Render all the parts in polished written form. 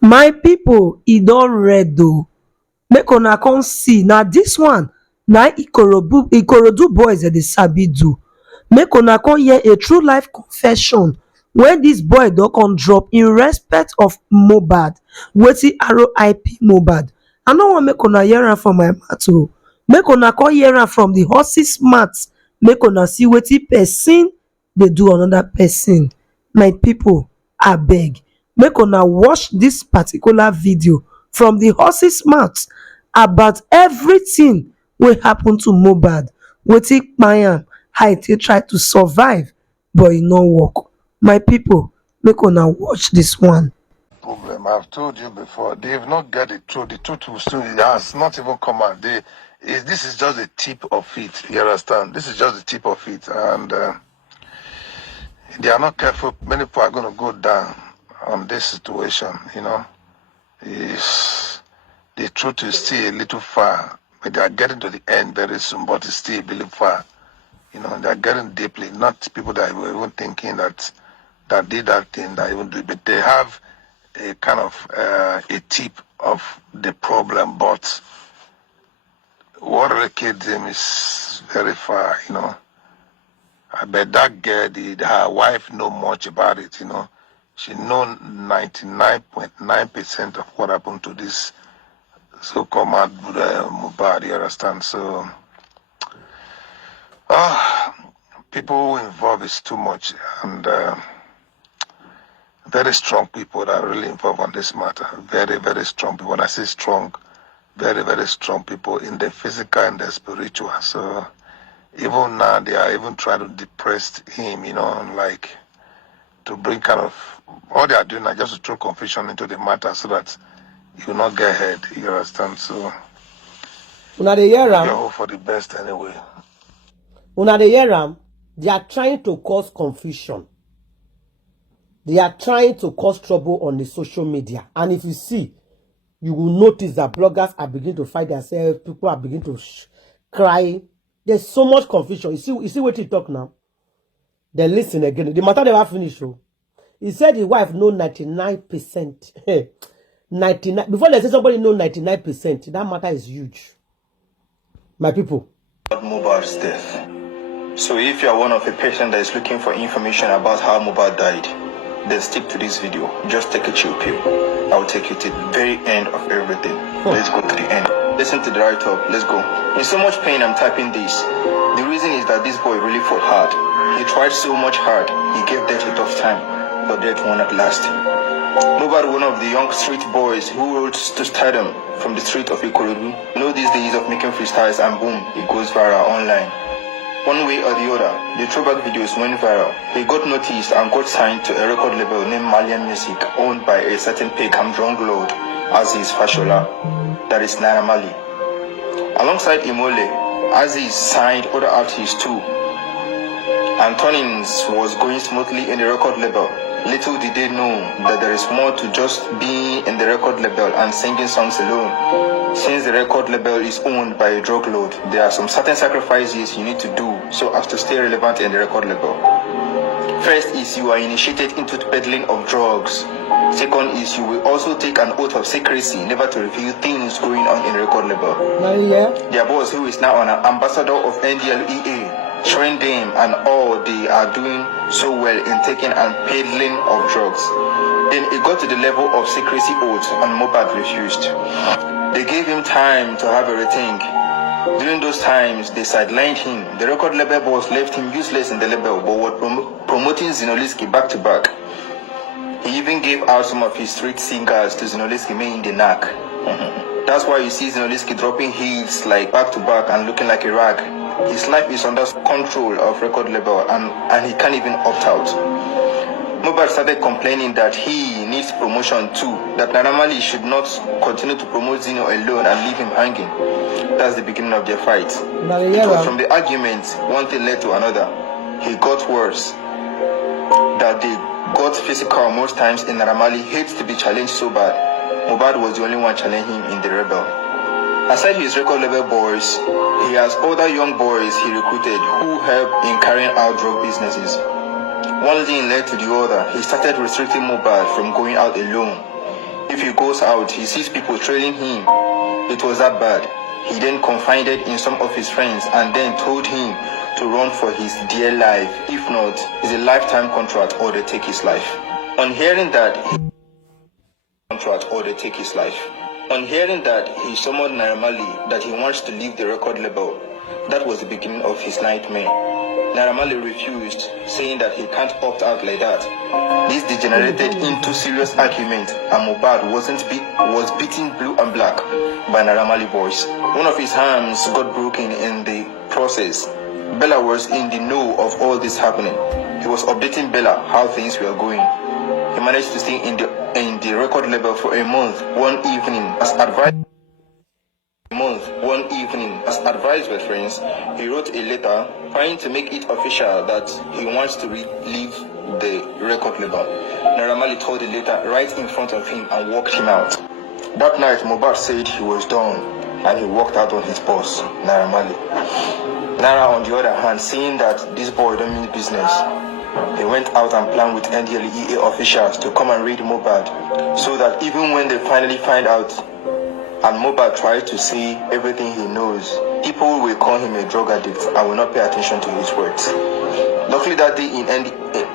My people, e don red o. Make una come see na dis one na Ikorodu boys dem dey sabi do. Make una come hear a true life confession wey dis boy don come drop in respect of Mohbad, wetin RIP Mohbad. I no wan make una hear am from my mouth o, make una come hear am from the horse's mouth, make una see wetin person dey do another person. My people, abeg make una watch dis particular video from the horse's mouth about everything wey happen to Mohbad, wetin kpai am, how e take try to survive but e no work. My people, make una watch dis one. Problem. I've told you before. They've not got the truth. The truth will still has not even come out. This is just the tip of it. You understand? This is just the tip of it, and they are not careful. Many people are going to go down on this situation. You know, the truth is still a little far, but they are getting to the end very soon. But it's still a little far. You know, they are getting deeply. Not people that were even thinking that did that thing that even do it, but they have a kind of a tip of the problem, but what relocates them is very far, you know. I bet that girl, her wife know much about it, you know. She know 99.9% of what happened to this so-called Mohbad, you understand? So, people involved is too much, and very strong people that are really involved on this matter. Very, very strong people. When I say strong, very, very strong people in the physical and the spiritual. So even now they are even trying to depress him, you know, like to bring kind of all they are doing are just to throw confusion into the matter so that you will not get ahead. You understand? So Una dey hear am? hope for the best anyway. Una dey hear am? They are trying to cause confusion. They are trying to cause trouble on the social media. And if you see, you will notice that bloggers are beginning to fight themselves. People are beginning to cry. There's so much confusion. You see what he talk now? Then listen again. The matter never finished. Oh. He said his wife know 99%. 99. Before they say somebody know 99%, that matter is huge. My people. Mohbad's death. So if you are one of a patient that is looking for information about how Mohbad died, then stick to this video. Just take a chill pill. I will take you to the very end of everything. Let's go to the end. Listen to the right up. Let's go. In so much pain, I'm typing this. The reason is that this boy really fought hard. He tried so much hard. He gave death a tough time, but death won at last. Mohbad, one of the young street boys who rose to stardom from the street of Ikorudu. You know these days of making freestyles and boom, it goes viral online. One way or the other, the throwback videos went viral. He got noticed and got signed to a record label named Malian Music, owned by a certain Peckham drunk lord, Aziz Fashola, that is Naira Marley. Alongside Imole, Aziz signed other artists too, and Turnings was going smoothly in the record label. Little did they know that there is more to just being in the record label and singing songs alone. Since the record label is owned by a drug lord, there are some certain sacrifices you need to do so as to stay relevant in the record label. First is you are initiated into the peddling of drugs. Second is you will also take an oath of secrecy, never to reveal things going on in the record label. Their boss, who is now an ambassador of NDLEA, trained them and all they are doing so well in taking and peddling of drugs. Then it got to the level of secrecy oath and Mohbad refused. They gave him time to have a rethink. During those times, they sidelined him. The record label boss left him useless in the label, but were promoting Zinoliski back to back. He even gave out some of his street singers to Zinoliski in the knack. That's why you see Zinoliski dropping hits like back to back and looking like a rag. His life is under control of record label and he can't even opt out. Mohbad started complaining that he needs promotion too, that Naira Marley should not continue to promote Zino alone and leave him hanging. That's the beginning of their fight. It was from the argument, one thing led to another. He got worse. That they got physical most times, and Naira Marley hates to be challenged so bad. Mohbad was the only one challenging him in the rebel. Aside his record label boys, he has other young boys he recruited who help in carrying out drug businesses. One thing led to the other. He started restricting Mohbad from going out alone. If If he goes out, he sees people trailing him. It was that bad. He then confided in some of his friends and then told him to run for his dear life. If not, it's a lifetime contract or they take his life. On hearing that, he summoned Naira that he wants to leave the record label. That was the beginning of his nightmare. Naira refused, saying that he can't opt out like that. This degenerated into serious argument, and Mohbad was beaten blue and black by Naira boys. One of his arms got broken in the process. Bella was in the know of all this happening. He was updating Bella how things were going. He managed to stay in the record label for a month. One evening, as advised by friends, he wrote a letter trying to make it official that he wants to leave the record label. Naira tore the letter right in front of him and walked him out. That night, Mohbad said he was done and he walked out on his boss, Naira. Naira, on the other hand, seeing that this boy don't mean business, he went out and planned with NDLEA officials to come and raid Mohbad, so that even when they finally find out and Mohbad tried to say everything he knows, people will call him a drug addict and will not pay attention to his words. Luckily that day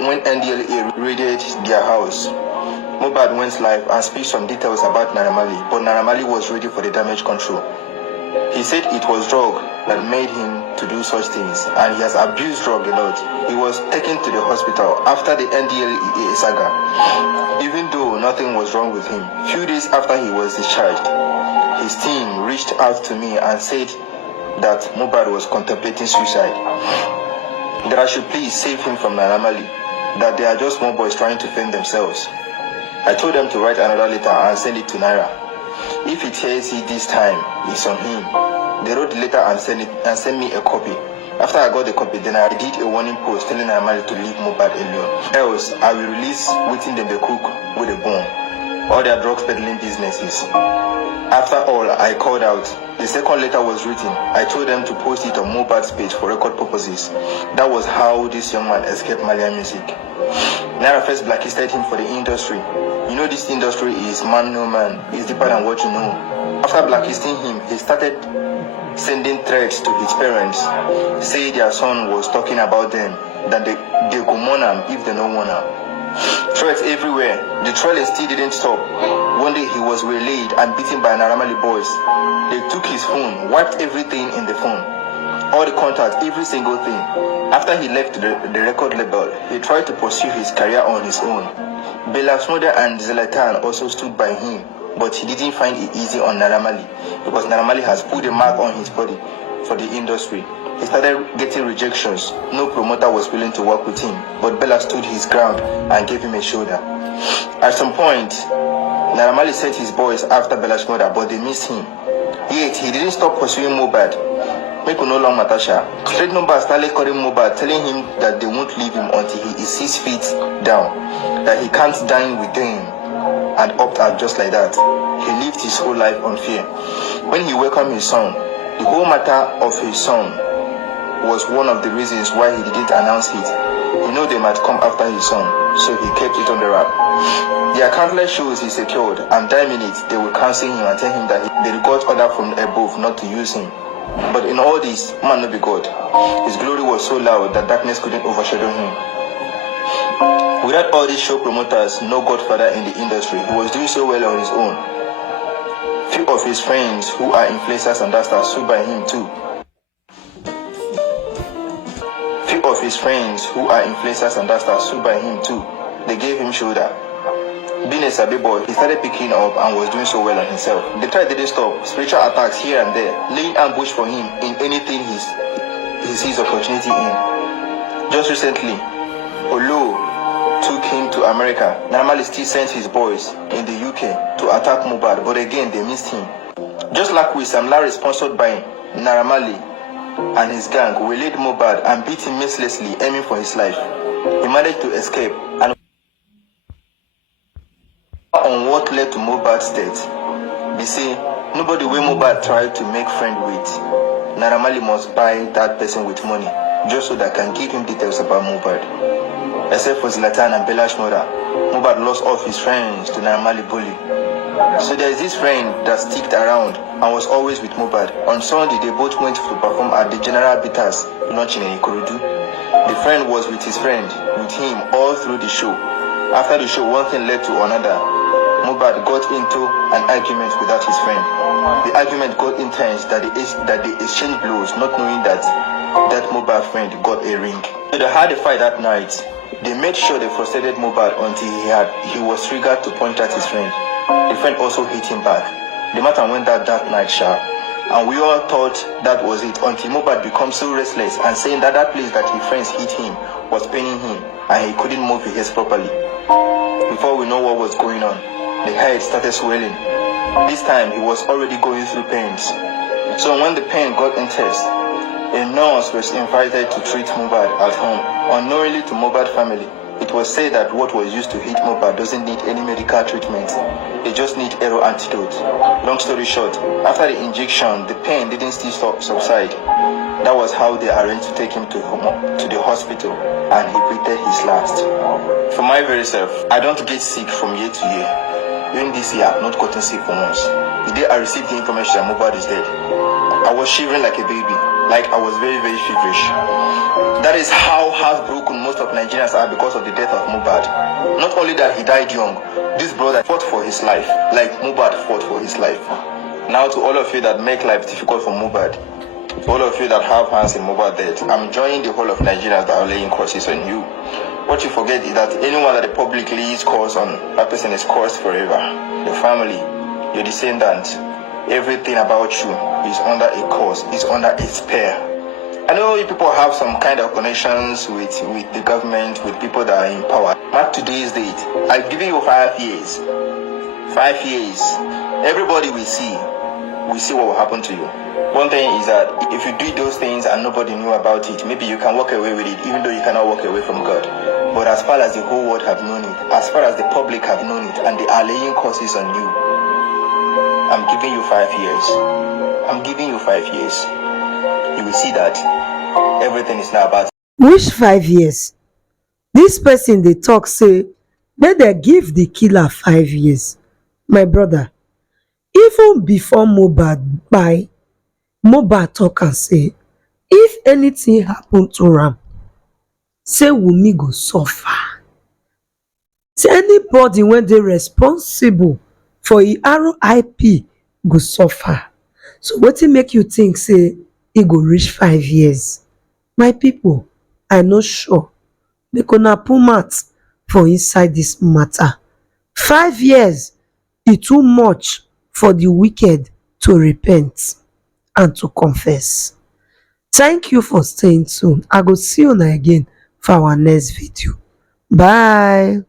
when NDLEA raided their house, Mohbad went live and speak some details about Naira, but Naira was ready for the damage control. He said it was drug that made him to do such things, and he has abused drug a lot. He was taken to the hospital after the NDLEA saga, even though nothing was wrong with him. Few days after he was discharged, his team reached out to me and said that Mohbad was contemplating suicide, that I should please save him from Naira, that they are just small boys trying to fend themselves. I told them to write another letter and send it to Naira. If he hears it this time, it's on him. They wrote the letter and sent me a copy. After I got the copy, then I did a warning post telling Naira to leave Mohbad alone. Else, I will release waiting them the cook with a bone. All their drug peddling businesses. After all, I called out. The second letter was written. I told them to post it on Mohbad's page for record purposes. That was how this young man escaped Malian music. Naira first blacklisted him for the industry. You know this industry is man no man. It's deeper than what you know. After blacklisting him, he started sending threats to his parents, saying their son was talking about them, that they go mourn him if they don't want him. Threats everywhere. The trailing still didn't stop. One day he was waylaid and beaten by Naira boys. They took his phone, wiped everything in the phone, all the contacts, every single thing. After he left the record label, he tried to pursue his career on his own. Bella's mother and Zlatan also stood by him, but he didn't find it easy on Naira because Naira has put a mark on his body for the industry. He started getting rejections. No promoter was willing to work with him, but Bella stood his ground and gave him a shoulder. At some point, Naira sent his boys after Bella's mother, but they missed him. Yet, he didn't stop pursuing Mohbad. Make no long Matasha. Straight numbers started calling Mohbad, telling him that they won't leave him until he is 6 feet down, that he can't dine with them, and opt out just like that. He lived his whole life on fear. When he welcomed his son, the whole matter of his son was one of the reasons why he didn't announce it. He knew they might come after his son, so he kept it on the wrap. There are countless shows he secured, and damn it, they will cancel him and tell him that they got order from above not to use him. But in all this, man no be God. His glory was so loud that darkness couldn't overshadow him. Without all these show promoters, no godfather in the industry, he was doing so well on his own. Few of his friends who are influencers and that stood by him too. Stood by him too. They gave him shoulder. Being a sabi boy, he started picking up and was doing so well on himself. The tide didn't stop. Spiritual attacks here and there, laying ambush for him in anything he sees opportunity in. Just recently, Olu took him to America. Naira still sent his boys in the UK to attack Mohbad, but again they missed him. Just like with Sam Larry, sponsored by Naira and his gang, we laid Mohbad and beat him mercilessly, aiming for his life. He managed to escape, and on what led to Mohbad's death, they say nobody wey Mohbad tried to make friend with, Naira must buy that person with money, just so that can give him details about Mohbad. Except for Zlatan and Bella's mother, Mohbad lost all his friends to Naira bully. So there's this friend that sticked around and was always with Mohbad. On Sunday, they both went to perform at the General Bitters lunch in Ikorudu. The friend was with his friend, with him all through the show. After the show, one thing led to another. Mohbad got into an argument without his friend. The argument got intense that they exchanged blows, not knowing that Mohbad friend got a ring. So they had a fight that night. They made sure they frustrated Mohbad until he was triggered to point at his friend. The friend also hit him back. The matter went that night sharp. And we all thought that was it until Mohbad became so restless and saying that place that his friends hit him was paining him and he couldn't move his head properly. Before we know what was going on, the head started swelling. This time he was already going through pains. So when the pain got intense, a nurse was invited to treat Mohbad at home. Unknowingly to Mohbad family, it was said that what was used to hit Mohbad doesn't need any medical treatment. They just need arrow antidote. Long story short, after the injection, the pain didn't still subside. That was how they arranged to take him to the hospital, and he breathed his last. For my very self, I don't get sick from year to year. During this year, I've not gotten sick for once. The day I received the information that Mohbad is dead, I was shivering like a baby. Like I was very, very feverish. That is how heartbroken most of Nigerians are because of the death of Mohbad. Not only that he died young, this brother fought for his life, like Mohbad fought for his life. Now to all of you that make life difficult for Mohbad, to all of you that have hands in Mohbad death, I'm joining the whole of Nigerians that are laying curses on you. What you forget is that anyone that the public lays curse on, that person is cursed forever. Your family, your descendants, everything about you is under a curse, is under a spell. I know you people have some kind of connections with the government, with people that are in power. At today's date, I've given you 5 years. 5 years. Everybody will see what will happen to you. One thing is that if you do those things and nobody knew about it, maybe you can walk away with it, even though you cannot walk away from God. But as far as the whole world have known it, as far as the public have known it, and they are laying curses on you, I'm giving you 5 years. I'm giving you 5 years. You will see that everything is now about. Which 5 years? This person they talk say make they give the killer 5 years. My brother, even before Mohbad kpai, Mohbad talk and say if anything happen to am, say Wunmi go suffer. Say anybody wey dey responsible for RIP go suffer. So wetin make you think say e go reach 5 years? My people, I no sure. Make una put mouth for inside this matter. 5 years e too much for the wicked to repent and to confess. Thank you for staying tuned. I go see una again for our next video. Bye.